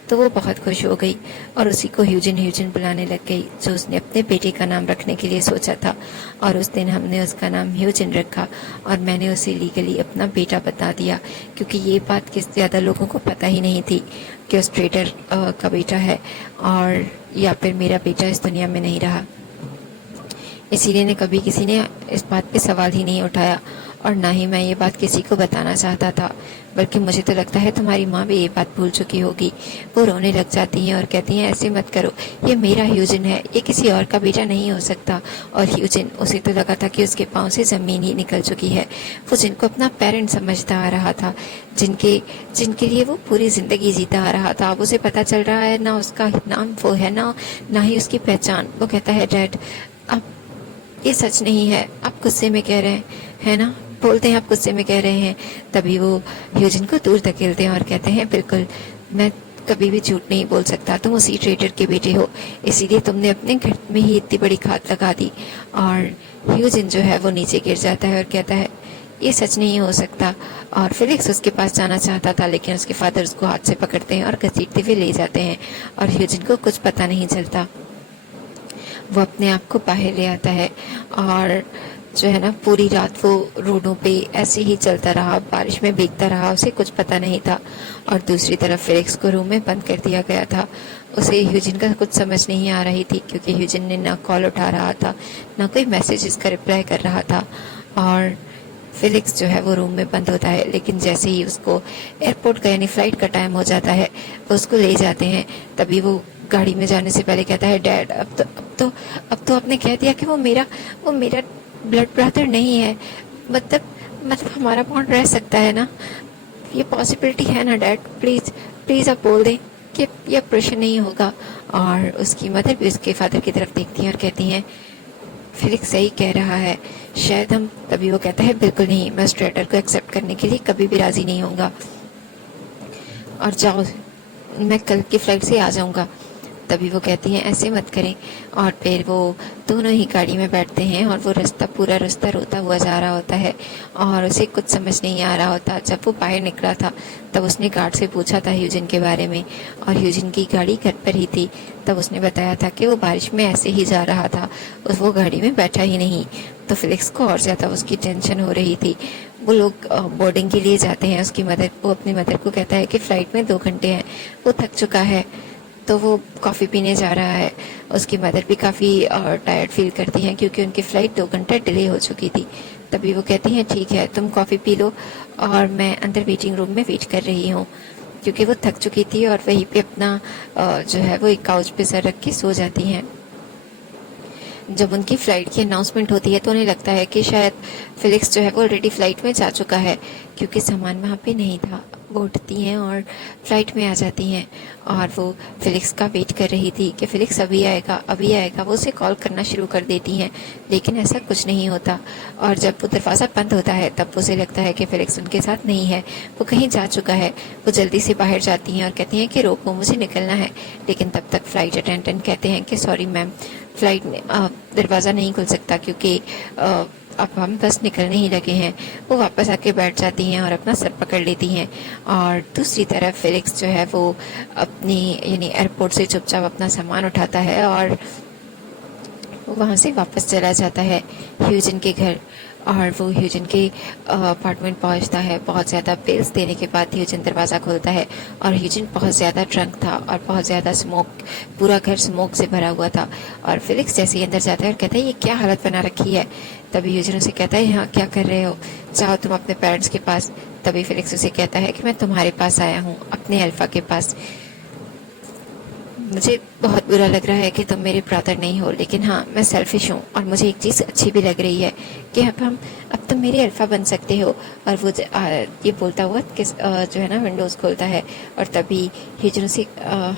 तो वो बहुत खुश हो गई और उसी को ह्यूजन ह्यूजन बुलाने लग गई, जो उसने अपने बेटे का नाम रखने के लिए सोचा था। और उस दिन हमने उसका नाम ह्यूजन रखा और मैंने उसे लीगली अपना बेटा बता दिया, क्योंकि ये बात किस ज़्यादा लोगों को पता ही नहीं थी कि उस ट्रेडर का बेटा है और या फिर मेरा बेटा इस दुनिया में नहीं रहा। इसीलिए ने कभी किसी ने इस बात पे सवाल ही नहीं उठाया और ना ही मैं ये बात किसी को बताना चाहता था। बल्कि मुझे तो लगता है तुम्हारी माँ भी ये बात भूल चुकी होगी। वो रोने लग जाती हैं और कहती हैं ऐसे मत करो, ये मेरा ह्यूजन है, ये किसी और का बेटा नहीं हो सकता। और ह्यूजन, उसे तो लगा था कि उसके पाँव से ज़मीन ही निकल चुकी है। वो जिनको अपना पेरेंट समझता आ रहा था, जिनके लिए वो पूरी ज़िंदगी जीता आ रहा था, अब उसे पता चल रहा है ना उसका नाम वो है ना ही उसकी पहचान। वो कहता है डैड, अब ये सच नहीं है, आप गुस्से में कह रहे हैं, है ना? बोलते हैं आप गुस्से में कह रहे हैं। तभी वो ह्यूजन को दूर धकेलते हैं और कहते हैं बिल्कुल, मैं कभी भी झूठ नहीं बोल सकता, तुम उसी ट्रेडर के बेटे हो, इसीलिए तुमने अपने घर में ही इतनी बड़ी खाद लगा दी। और ह्यूजन जो है वो नीचे गिर जाता है और कहता है ये सच नहीं हो सकता। और फेलिक्स उसके पास जाना चाहता था लेकिन उसके फादर उसको हाथ से पकड़ते हैं और घसीटते हुए ले जाते हैं और ह्यूजन को कुछ पता नहीं चलता। वो अपने आप को बाहर ले आता है और जो है ना पूरी रात वो रोडों पे ऐसे ही चलता रहा, बारिश में भीगता रहा, उसे कुछ पता नहीं था। और दूसरी तरफ फेलिक्स को रूम में बंद कर दिया गया था। उसे ह्यूजन का कुछ समझ नहीं आ रही थी क्योंकि ह्यूजन ने ना कॉल उठा रहा था ना कोई मैसेज का रिप्लाई कर रहा था। और फेलिक्स जो है वो रूम में बंद होता है, लेकिन जैसे ही उसको एयरपोर्ट का यानी फ्लाइट का टाइम हो जाता है वो उसको ले जाते हैं। तभी वो गाड़ी में जाने से पहले कहता है डैड, अब तो आपने कह दिया कि वो मेरा ब्लड ब्रदर नहीं है, मतलब हमारा बॉन्ड रह सकता है ना? ये पॉसिबिलिटी है ना डैड? प्लीज़ आप बोल दें कि ये ऑपरेशन नहीं होगा। और उसकी मदर भी उसके फादर की तरफ देखती हैं और कहती हैं फेलिक्स सही कह रहा है, शायद हम। तभी वो कहता है बिल्कुल नहीं, मैं उस ट्रेडर को एक्सेप्ट करने के लिए कभी भी राज़ी नहीं होऊंगा, और जाओ, मैं कल की फ्लाइट से आ जाऊंगा। तभी वो कहती हैं ऐसे मत करें। और फिर वो दोनों ही गाड़ी में बैठते हैं और वो पूरा रास्ता रोता हुआ जा रहा होता है और उसे कुछ समझ नहीं आ रहा होता। जब वो बाहर निकला था तब उसने गार्ड से पूछा था ह्यूजन के बारे में और ह्यूजन की गाड़ी घर पर ही थी। तब उसने बताया था कि वो बारिश में ऐसे ही जा रहा था, वो गाड़ी में बैठा ही नहीं। तो फेलिक्स को और ज़्यादा उसकी टेंशन हो रही थी। वो लोग बोर्डिंग के लिए जाते हैं। वो अपनी मदर को कहता है कि फ़्लाइट में 2 घंटे हैं, वो थक चुका है। तो वो कॉफ़ी पीने जा रहा है। उसकी मदर भी काफ़ी टायर्ड फील करती हैं क्योंकि उनकी फ़्लाइट 2 घंटा डिले हो चुकी थी। तभी वो कहती हैं ठीक है, तुम कॉफ़ी पी लो और मैं अंदर वेटिंग रूम में वेट कर रही हूँ, क्योंकि वो थक चुकी थी और वहीं पे अपना जो है वो एक काउच पे सर रख के सो जाती हैं। जब उनकी फ़्लाइट की अनाउंसमेंट होती है तो उन्हें लगता है कि शायद फ़िलिक्स जो है वो ऑलरेडी फ़्लाइट में जा चुका है, क्योंकि सामान वहाँ पे नहीं था। वो उठती हैं और फ़्लाइट में आ जाती हैं और वो फ़िलिक्स का वेट कर रही थी कि फ़िलिक्स अभी आएगा अभी आएगा। वो उसे कॉल करना शुरू कर देती हैं, लेकिन ऐसा कुछ नहीं होता। और जब वो दरवाज़ा बंद होता है तब उसे लगता है कि फ़िलिक्स उनके साथ नहीं है, वो कहीं जा चुका है। वो जल्दी से बाहर जाती हैं और कहती हैं कि रोको, मुझे निकलना है। लेकिन तब तक फ़्लाइट अटेंडेंट कहते हैं कि सॉरी मैम, फ़्लाइट में दरवाज़ा नहीं खुल सकता, क्योंकि अब हम बस निकलने ही लगे हैं। वो वापस आके बैठ जाती हैं और अपना सर पकड़ लेती हैं। और दूसरी तरफ फ़िलिक्स जो है वो अपनी यानी एयरपोर्ट से चुपचाप अपना सामान उठाता है और वहाँ से वापस चला जाता है ह्यूजन के घर। और वो ह्यूजन के अपार्टमेंट पहुँचता है। बहुत ज़्यादा बिल्स देने के बाद ह्यूजन दरवाज़ा खोलता है और ह्यूजन बहुत ज़्यादा ड्रंक था और बहुत ज़्यादा स्मोक, पूरा घर स्मोक से भरा हुआ था। और फिलिक्स जैसे ही अंदर जाता है और कहता है ये क्या हालत बना रखी है। तभी ह्यूजन उसे कहता है यहाँ क्या कर रहे हो, जाओ तुम अपने पेरेंट्स के पास। तभी फिलिक्स उसे कहता है कि मैं तुम्हारे पास आया हूँ, अपने अल्फ़ा के पास। मुझे बहुत बुरा लग रहा है कि तुम मेरे ब्रदर नहीं हो, लेकिन हाँ मैं सेल्फिश हूँ और मुझे एक चीज़ अच्छी भी लग रही है कि अब तुम मेरे अल्फ़ा बन सकते हो। और वो ये बोलता हुआ जो है ना विंडोज़ खोलता है। और तभी ह्यूजन उसे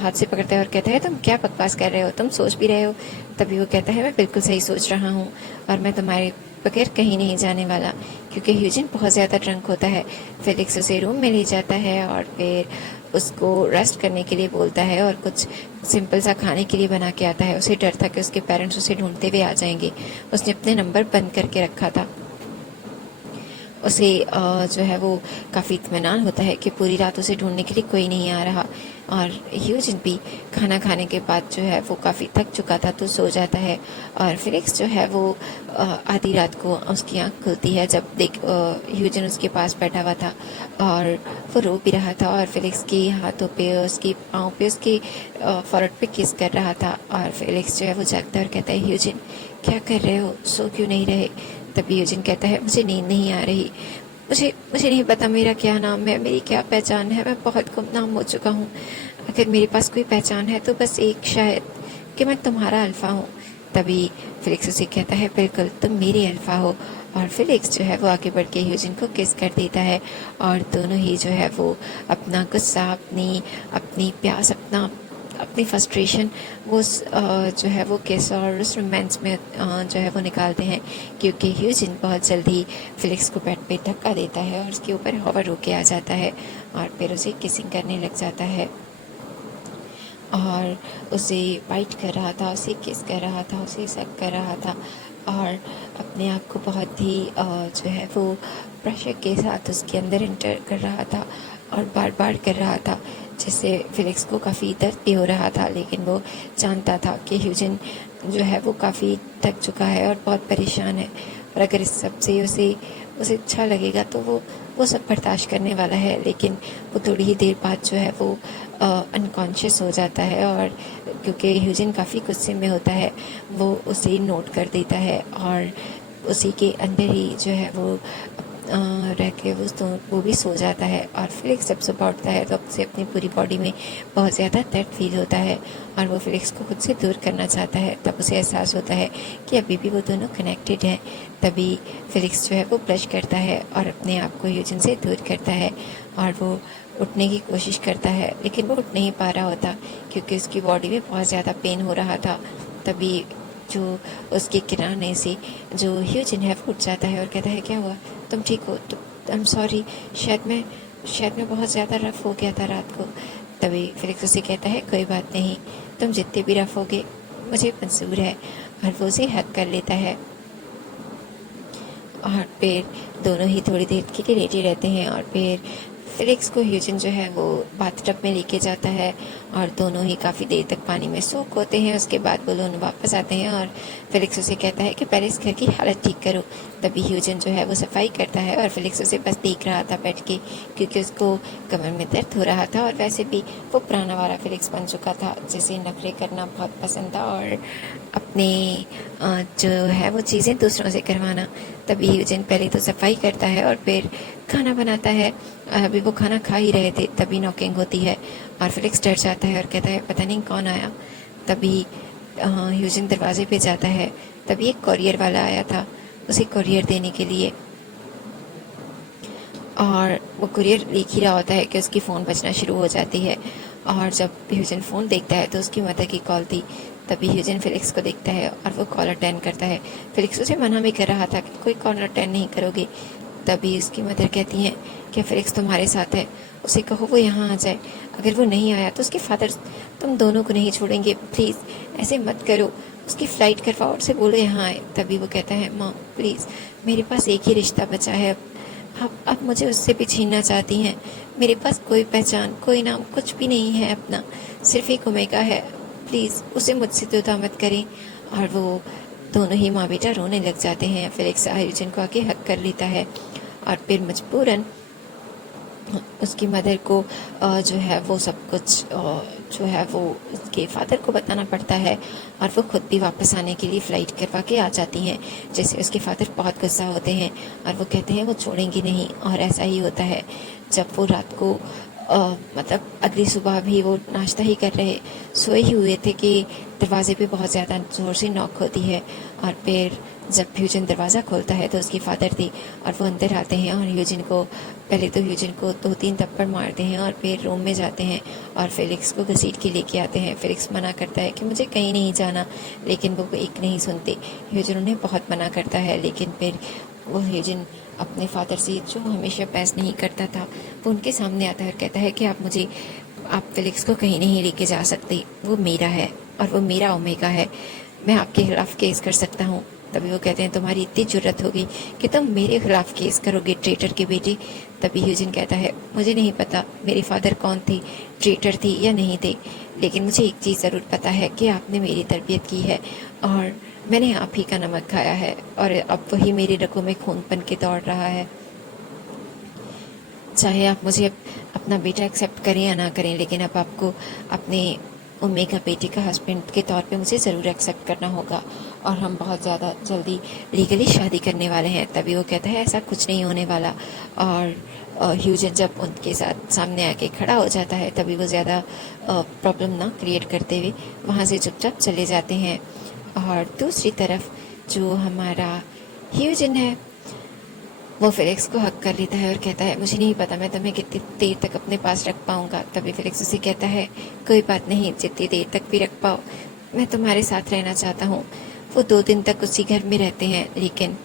हाथ से पकड़ता है और कहता है तुम क्या बकवास कर रहे हो, तुम सोच भी रहे हो। तभी वो कहता है मैं बिल्कुल सही सोच रहा हूँ और मैं तुम्हारे बगैर कहीं नहीं जाने वाला, क्योंकि ह्यूजन बहुत ज़्यादा ड्रंक होता है। फिलिक्स उसे रूम में ले जाता है और फिर उसको रेस्ट करने के लिए बोलता है और कुछ सिंपल सा खाने के लिए बना के आता है। उसे डर था कि उसके पेरेंट्स उसे ढूंढते हुए आ जाएंगे। उसने अपने नंबर बंद करके रखा था। उसे जो है वो काफ़ी इत्मीनान होता है कि पूरी रात उसे ढूंढने के लिए कोई नहीं आ रहा। और ह्यूजन भी खाना खाने के बाद जो है वो काफ़ी थक चुका था तो सो जाता है। और फिलिक्स जो है वो आधी रात को उसकी आँख खुलती है जब ह्यूजन उसके पास बैठा हुआ था और वो रो भी रहा था और फिलिक्स के हाथों पे, उसकी पाँव पे, उसके फॉरहेड पे किस कर रहा था। और फिलिक्स जो है वो जागता है और कहता है ह्यूजन क्या कर रहे हो, सो क्यों नहीं रहे। तभी यूजिन कहता है मुझे नींद नहीं आ रही, मुझे मुझे नहीं पता मेरा क्या नाम है, मेरी क्या पहचान है, मैं बहुत गुमनाम हो चुका हूँ। अगर मेरे पास कोई पहचान है तो बस एक, शायद कि मैं तुम्हारा अल्फ़ा हूँ। तभी फिलिक्स उसे कहता है बिल्कुल तुम मेरे अल्फ़ा हो। और फिलिक्स जो है वो आगे बढ़ के ह्यूजन को किस कर देता है और दोनों ही जो है वो अपना गुस्सा, अपनी अपनी प्यास, अपनी फ्रस्ट्रेशन वो जो है वो किस और उस रोमांस में जो है वो निकालते हैं, क्योंकि ह्यूजन बहुत जल्दी फिलिक्स को बेड पे धक्का देता है और उसके ऊपर होवर होके आ जाता है और फिर उसे किसिंग करने लग जाता है और उसे बाइट कर रहा था, उसे किस कर रहा था, उसे सक कर रहा था और अपने आप को बहुत ही जो है वो प्रेशर के साथ उसके अंदर इंटर कर रहा था और बार बार कर रहा था, जिससे फिलिक्स को काफ़ी दर्द भी हो रहा था। लेकिन वो जानता था कि ह्यूजन जो है वो काफ़ी थक चुका है और बहुत परेशान है और अगर इस सब से उसे उसे अच्छा लगेगा तो वो सब बर्दाश्त करने वाला है। लेकिन वो थोड़ी ही देर बाद जो है वो अनकॉन्शियस हो जाता है और क्योंकि ह्यूजन काफ़ी गुस्से में होता है वो उसे नोट कर देता है और उसी के अंदर ही जो है वो रह के वो भी सो जाता है। और फिलिक्स जब सुबह उठता है तो उसे अपनी पूरी बॉडी में बहुत ज़्यादा दर्द फील होता है और वो फिलिक्स को खुद से दूर करना चाहता है। तब उसे एहसास होता है कि अभी भी वो दोनों कनेक्टेड हैं। तभी फिलिक्स जो है वो ब्लश करता है और अपने आप को ह्यूजन से दूर करता है और वो उठने की कोशिश करता है, लेकिन वो उठ नहीं पा रहा होता क्योंकि उसकी बॉडी में बहुत ज़्यादा पेन हो रहा था। तभी जो उसके किराने से जो ह्यूजन है वो उठ जाता है और कहता है क्या हुआ, तुम ठीक हो। तो आई एम सॉरी, शायद मैं बहुत ज़्यादा रफ़ हो गया था रात को। तभी फिलिक्स उसे कहता है कोई बात नहीं, तुम जितने भी रफ़ होगे मुझे मंजूर है। और वो उसे हक कर लेता है और फिर दोनों ही थोड़ी देर के लिए लेटे रहते हैं और फिर फिलिक्स को ह्यूजिन जो है वो बाथटब में लेके जाता है और दोनों ही काफ़ी देर तक पानी में सोख होते हैं। उसके बाद वो दोनों वापस आते हैं और फिलिक्स उसे कहता है कि पहले इस घर की हालत ठीक करो। तभी ह्यूजिन जो है वो सफाई करता है और फिलिक्स उसे बस देख रहा था बैठ के, क्योंकि उसको कमर में दर्द हो रहा था और वैसे भी वो पुराना वाला फिलिक्स बन चुका था, जिसे नखरे करना बहुत पसंद था और अपने जो है वो चीज़ें दूसरों से करवाना। तभी ह्यूजिन पहले तो सफाई करता है और फिर खाना बनाता है। अभी वो खाना खा ही रहे थे तभी नॉकिंग होती है और फिलिक्स डर जाता है और कहता है पता नहीं कौन आया। तभी ह्यूजिन दरवाजे पे जाता है। तभी एक कॉरियर वाला आया था उसे कॉरियर देने के लिए, और वो कुरियर लिख ही रहा होता है कि उसकी फ़ोन बजना शुरू हो जाती है। और जब ह्यूजन फ़ोन देखता है तो उसकी मदर की कॉल थी। तभी ह्यूजन फिलिक्स को देखता है और वो कॉल अटेंड करता है। फिलिक्स उसे मना भी कर रहा था कि कोई कॉल अटेंड नहीं करोगे। तभी उसकी मदर कहती हैं कि फिलिक्स तुम्हारे साथ है, उसे कहो वो यहाँ आ जाए। अगर वो नहीं आया तो उसके फादर तुम दोनों को नहीं छोड़ेंगे, प्लीज़ ऐसे मत करो, उसकी फ़्लाइट करवाओ और उसे बोलो यहाँ आए। तभी वो कहता है माँ प्लीज़, मेरे पास एक ही रिश्ता बचा है, अब मुझे उससे भी छीनना चाहती हैं। मेरे पास कोई पहचान, कोई नाम, कुछ भी नहीं है अपना, सिर्फ एक ओमेगा है। प्लीज़ उसे मुझसे जुदा मत करें। और वो दोनों ही माँ बेटा रोने लग जाते हैं। फिलिक्स ह्यूजन को आके हक कर लेता है और फिर मजबूरन उसकी मदर को जो है वो सब कुछ जो है वो उसके फादर को बताना पड़ता है और वो खुद भी वापस आने के लिए फ़्लाइट करवा के आ जाती हैं। जैसे उसके फादर बहुत गुस्सा होते हैं और वो कहते हैं वो छोड़ेंगे नहीं। और ऐसा ही होता है जब वो रात को मतलब अगली सुबह भी वो नाश्ता ही कर रहे सोए ही हुए थे कि दरवाजे पे बहुत ज़्यादा ज़ोर से नॉक होती है। और फिर जब ह्यूजन दरवाज़ा खोलता है तो उसकी फादर थी और वो अंदर आते हैं और ह्यूजन को पहले तो ह्यूजन को 2-3 थप्पड़ मारते हैं और फिर रूम में जाते हैं और फिलिक्स को घसीट के लेके आते हैं। फिलिक्स मना करता है कि मुझे कहीं नहीं जाना, लेकिन वो एक नहीं सुनते। ह्यूजन उन्हें बहुत मना करता है, लेकिन फिर वो ह्यूजन अपने फादर से जो हमेशा बहस नहीं करता था वो उनके सामने आता है और कहता है कि आप फिलिक्स को कहीं नहीं लेके जा सकते, वो मेरा है और वो मेरा ओमेगा है, मैं आपके खिलाफ केस कर सकता हूँ। तभी वो कहते हैं तुम्हारी इतनी जरूरत होगी कि तुम मेरे खिलाफ केस करोगे ट्रेटर के बेटे। तभी ह्यूजन कहता है मुझे नहीं पता मेरे फादर कौन थे, ट्रेटर थे या नहीं थे, लेकिन मुझे एक चीज़ ज़रूर पता है कि आपने मेरी तरबियत की है और मैंने आप ही का नमक खाया है और अब वही मेरे रगों में खून बन के दौड़ रहा है। चाहे आप मुझे अपना बेटा एक्सेप्ट करें या ना करें, लेकिन अब आपको अपने ओमेगा बेटे का हस्बैंड के तौर पे मुझे ज़रूर एक्सेप्ट करना होगा और हम बहुत ज़्यादा जल्दी लीगली शादी करने वाले हैं। तभी वो कहता है ऐसा कुछ नहीं होने वाला। और ह्यूजन जब उनके साथ सामने आके खड़ा हो जाता है तभी वो ज़्यादा प्रॉब्लम ना क्रिएट करते हुए वहाँ से चुपचाप चले जाते हैं। और दूसरी तरफ जो हमारा ह्यूजन है वो फिलिक्स को हक कर लेता है और कहता है मुझे नहीं पता मैं तुम्हें कितनी देर तक अपने पास रख पाऊंगा। तभी फिलिक्स उसे कहता है कोई बात नहीं, जितनी देर तक भी रख पाओ, मैं तुम्हारे साथ रहना चाहता हूँ। वो 2 दिन तक उसी घर में रहते हैं, लेकिन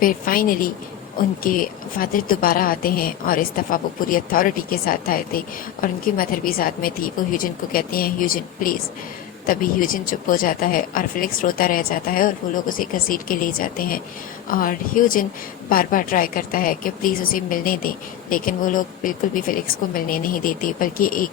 फिर फाइनली उनके फादर दोबारा आते हैं और इस दफ़ा वो पूरी अथॉरिटी के साथ आए थे और उनकी मदर भी साथ में थी। वो ह्यूजन को कहती हैं ह्यूजन प्लीज़। तभी ह्यूजन चुप हो जाता है और फिलिक्स रोता रह जाता है और वो लोग उसे घसीट के ले जाते हैं। और ह्यूजन बार बार ट्राई करता है कि प्लीज़ उसे मिलने दें, लेकिन वो लोग बिल्कुल भी फिलिक्स को मिलने नहीं देते, बल्कि एक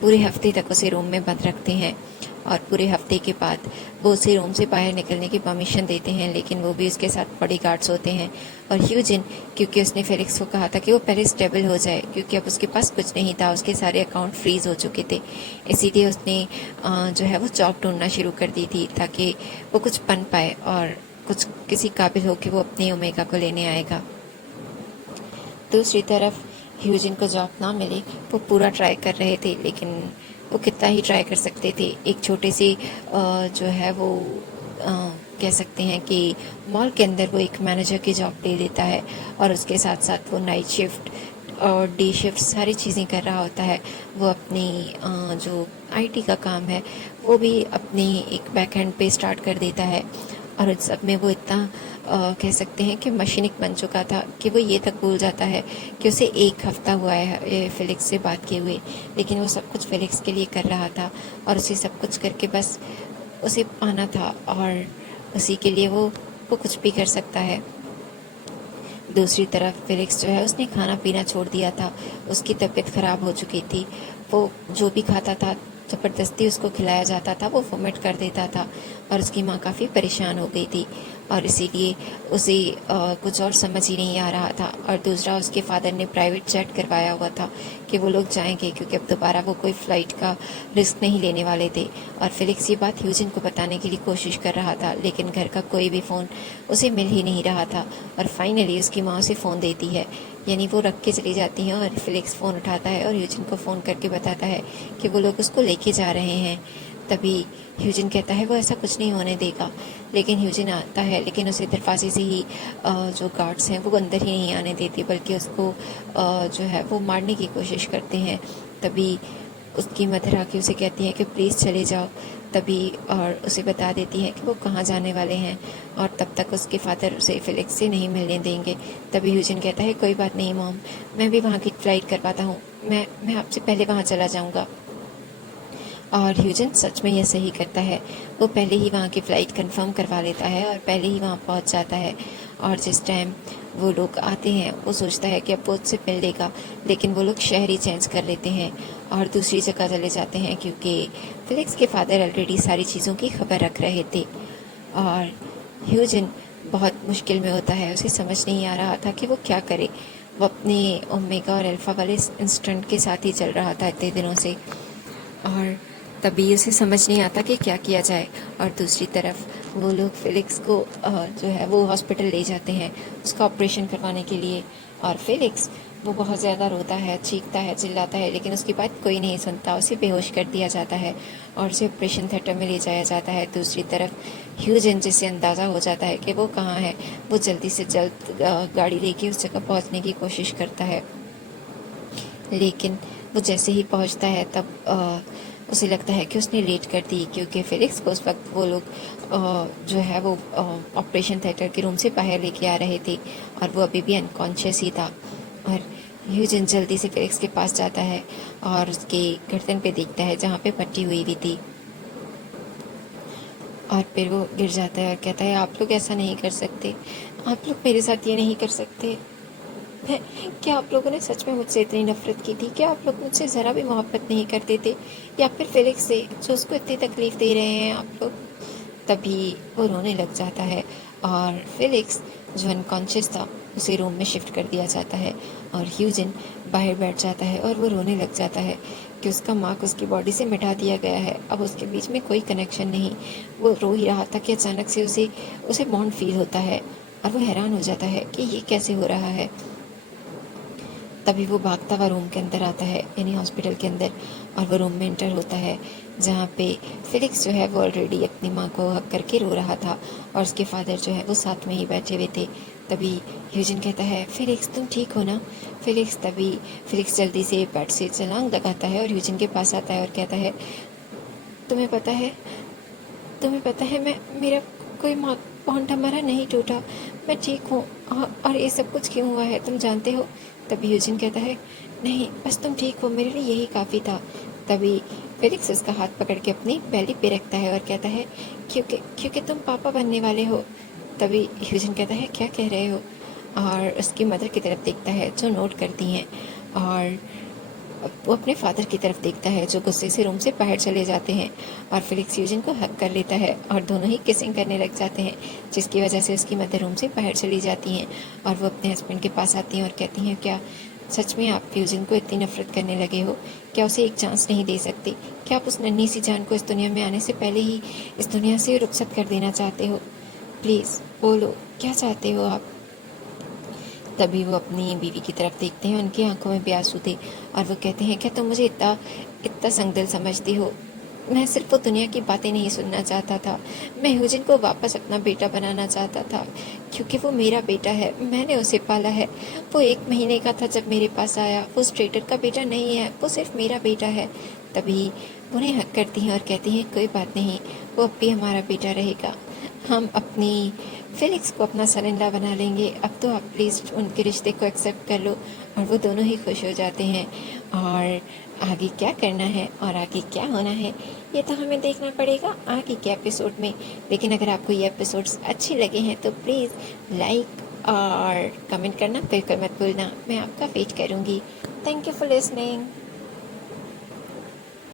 पूरे हफ्ते तक उसे रूम में बंद रखते हैं। और पूरे हफ्ते के बाद वो उसे रूम से बाहर निकलने की परमिशन देते हैं, लेकिन वो भी उसके साथ बॉडीगार्ड्स होते हैं। और ह्यूजन, क्योंकि उसने फिलिक्स को कहा था कि वो पहले स्टेबल हो जाए, क्योंकि अब उसके पास कुछ नहीं था, उसके सारे अकाउंट फ्रीज हो चुके थे, इसीलिए उसने जो है वो जॉब ढूंढना शुरू कर दी थी ताकि वो कुछ बन पाए और कुछ किसी काबिल हो कि वो अपने ओमेगा को लेने आएगा। दूसरी तरफ ह्यूजन को जॉब ना मिले, वो पूरा ट्राई कर रहे थे, लेकिन वो कितना ही ट्राई कर सकते थे। एक छोटे से जो है वो कह सकते हैं कि मॉल के अंदर वो एक मैनेजर की जॉब ले लेता है और उसके साथ साथ वो नाइट शिफ्ट और डे शिफ्ट सारी चीज़ें कर रहा होता है। वो अपनी जो आईटी का काम है वो भी अपनी एक बैक हैंड पे स्टार्ट कर देता है। और उस सब में वो इतना कह सकते हैं कि मशीनिक बन चुका था कि वो ये तक भूल जाता है कि उसे 1 हफ्ता हुआ है फिलिक्स से बात किए हुए, लेकिन वो सब कुछ फिलिक्स के लिए कर रहा था और उसे सब कुछ करके बस उसे पाना था और उसी के लिए वो कुछ भी कर सकता है। दूसरी तरफ फिलिक्स जो है उसने खाना पीना छोड़ दिया था। उसकी तबीयत ख़राब हो चुकी थी। वो जो भी खाता था ज़बरदस्ती उसको खिलाया जाता था, वो वोमिट कर देता था और उसकी माँ काफ़ी परेशान हो गई थी और इसीलिए उसे कुछ और समझ ही नहीं आ रहा था। और दूसरा उसके फादर ने प्राइवेट जेट करवाया हुआ था कि वो लोग जाएंगे, क्योंकि अब दोबारा वो कोई फ़्लाइट का रिस्क नहीं लेने वाले थे। और फिलिक्स ये बात ह्यूजिन को बताने की लिए कोशिश कर रहा था, लेकिन घर का कोई भी फ़ोन उसे मिल ही नहीं रहा था। और फाइनली उसकी माँ उसे फ़ोन देती है, यानी वो रख के चली जाती हैं और फिलिक्स फ़ोन उठाता है और ह्यूजिन को फ़ोन करके बताता है कि वो लोग उसको लेके जा रहे हैं। तभी ह्यूजिन कहता है वो ऐसा कुछ नहीं होने देगा, लेकिन ह्यूजिन आता है, लेकिन उसे दरवाजे से ही जो गार्ड्स हैं वो अंदर ही नहीं आने देते, बल्कि उसको जो है वो मारने की कोशिश करते हैं। तभी उसकी मदर आके उसे कहती है कि प्लीज़ चले जाओ। तभी और उसे बता देती है कि वो कहाँ जाने वाले हैं और तब तक उसके फादर उसे फिलिक्स से नहीं मिलने देंगे। तभी ह्यूजिन कहता है कोई बात नहीं मॉम, मैं भी वहाँ की फ़्लाइट करवाता हूँ, मैं आपसे पहले वहाँ चला जाऊँगा। और ह्यूजन सच में यह सही करता है। वो पहले ही वहाँ की फ़्लाइट कंफर्म करवा लेता है और पहले ही वहाँ पहुँच जाता है। और जिस टाइम वो लोग आते हैं वो सोचता है कि अब वो उससे मिल लेगा, लेकिन वो लोग शहर ही चेंज कर लेते हैं और दूसरी जगह चले जाते हैं, क्योंकि फिलिक्स के फादर ऑलरेडी सारी चीज़ों की खबर रख रहे थे। और ह्यूजन बहुत मुश्किल में होता है, उसे समझ नहीं आ रहा था कि वो क्या करे। वो अपने ओमेगा और अल्फ़ा वाले इंस्टेंट के साथ ही चल रहा था इतने दिनों से, और तभी उसे समझ नहीं आता कि क्या किया जाए। और दूसरी तरफ वो लोग फिलिक्स को जो है वो हॉस्पिटल ले जाते हैं उसका ऑपरेशन करवाने के लिए। और फिलिक्स वो बहुत ज़्यादा रोता है, चीखता है, चिल्लाता है, लेकिन उसकी बात कोई नहीं सुनता। उसे बेहोश कर दिया जाता है और उसे ऑपरेशन थिएटर में ले जाया जाता है। दूसरी तरफ ह्यूजन, जिसे अंदाज़ा हो जाता है कि वो कहाँ है, वो जल्दी से जल्द गाड़ी लेके उस जगह पहुँचने की कोशिश करता है, लेकिन वो जैसे ही पहुंचता है तब उसे लगता है कि उसने लेट कर दी, क्योंकि फिलिक्स को उस वक्त वो लोग जो है वो ऑपरेशन थिएटर के रूम से बाहर लेके आ रहे थे और वो अभी भी अनकॉन्शियस ही था। और ह्यूजन जल्दी से फिलिक्स के पास जाता है और उसके गर्दन पे देखता है जहाँ पे पट्टी हुई हुई थी, और फिर वो गिर जाता है और कहता है आप लोग ऐसा नहीं कर सकते, आप लोग मेरे साथ ये नहीं कर सकते। है, क्या आप लोगों ने सच में मुझसे इतनी नफरत की थी? क्या आप लोग मुझसे ज़रा भी मोहब्बत नहीं करते थे? या फिर फिलिक्स से, जो उसको इतनी तकलीफ़ दे रहे हैं आप लोग? तभी वो रोने लग जाता है और फिलिक्स जो अनकॉन्शियस था उसे रूम में शिफ्ट कर दिया जाता है और ह्यूजन बाहर बैठ जाता है और वो रोने लग जाता है कि उसका मार्क उसकी बॉडी से मिटा दिया गया है। अब उसके बीच में कोई कनेक्शन नहीं। वो रो ही रहा था कि अचानक से उसे उसे बॉन्ड फील होता है और वो हैरान हो जाता है कि ये कैसे हो रहा है। तभी वो भागता हुआ रूम के अंदर आता है, यानी हॉस्पिटल के अंदर, और वो रूम में एंटर होता है जहाँ पे फिलिक्स जो है वो ऑलरेडी अपनी माँ को हक करके रो रहा था और उसके फादर जो है वो साथ में ही बैठे हुए थे। तभी ह्यूजन कहता है फिलिक्स तुम ठीक हो ना? फिलिक्स जल्दी से बेड से छलांग लगाता है और ह्यूजन के पास आता है और कहता है तुम्हें पता है तुम्हें पता है मैं मेरा कोई बॉन्ड हमारा नहीं टूटा, मैं ठीक हूँ। और ये सब कुछ क्यों हुआ है तुम जानते हो? तभी यूजिन कहता है नहीं, बस तुम ठीक हो, मेरे लिए यही काफ़ी था। तभी फेलिक्स उसका हाथ पकड़ के अपनी बैली पे रखता है और कहता है क्योंकि तुम पापा बनने वाले हो। तभी यूजिन कहता है क्या कह रहे हो? और उसकी मदर की तरफ देखता है जो नोट करती हैं, और वो अपने फादर की तरफ देखता है जो गुस्से से रूम से बाहर चले जाते हैं। और फिलिक्स यूजिन को हक कर लेता है और दोनों ही किसिंग करने लग जाते हैं, जिसकी वजह से उसकी मदर रूम से बाहर चली जाती हैं और वो अपने हस्बैंड के पास आती हैं और कहती हैं क्या सच में आप यूजिन को इतनी नफरत करने लगे हो? क्या उसे एक चांस नहीं दे सकते? क्या आप उस नन्ही सी जान को इस दुनिया में आने से पहले ही इस दुनिया से रुखसत कर देना चाहते हो? प्लीज़ बोलो, क्या चाहते हो आप? तभी वो अपनी बीवी की तरफ देखते हैं, उनकी आंखों में भी आंसू थे और वो कहते हैं क्या तुम मुझे इतना इतना संगदिल समझती हो? मैं सिर्फ वो दुनिया की बातें नहीं सुनना चाहता था, मैं ह्यूजिन को वापस अपना बेटा बनाना चाहता था, क्योंकि वो मेरा बेटा है, मैंने उसे पाला है। वो 1 महीने का था जब मेरे पास आया, वो स्ट्रेटर का बेटा नहीं है, वो सिर्फ मेरा बेटा है। तभी उन्हें हक करती हैं और कहती हैं कोई बात नहीं, वो अब भी हमारा बेटा रहेगा, हम अपनी फिलिक्स को अपना सन इन लॉ बना लेंगे। अब तो आप प्लीज़ उनके रिश्ते को एक्सेप्ट कर लो। और वो दोनों ही खुश हो जाते हैं। और आगे क्या करना है और आगे क्या होना है ये तो हमें देखना पड़ेगा आगे के एपिसोड में। लेकिन अगर आपको ये एपिसोड्स अच्छे लगे हैं तो प्लीज़ लाइक और कमेंट करना बिल्कुल मत भूलना, मैं आपका वेट करूँगी। Thank you for listening.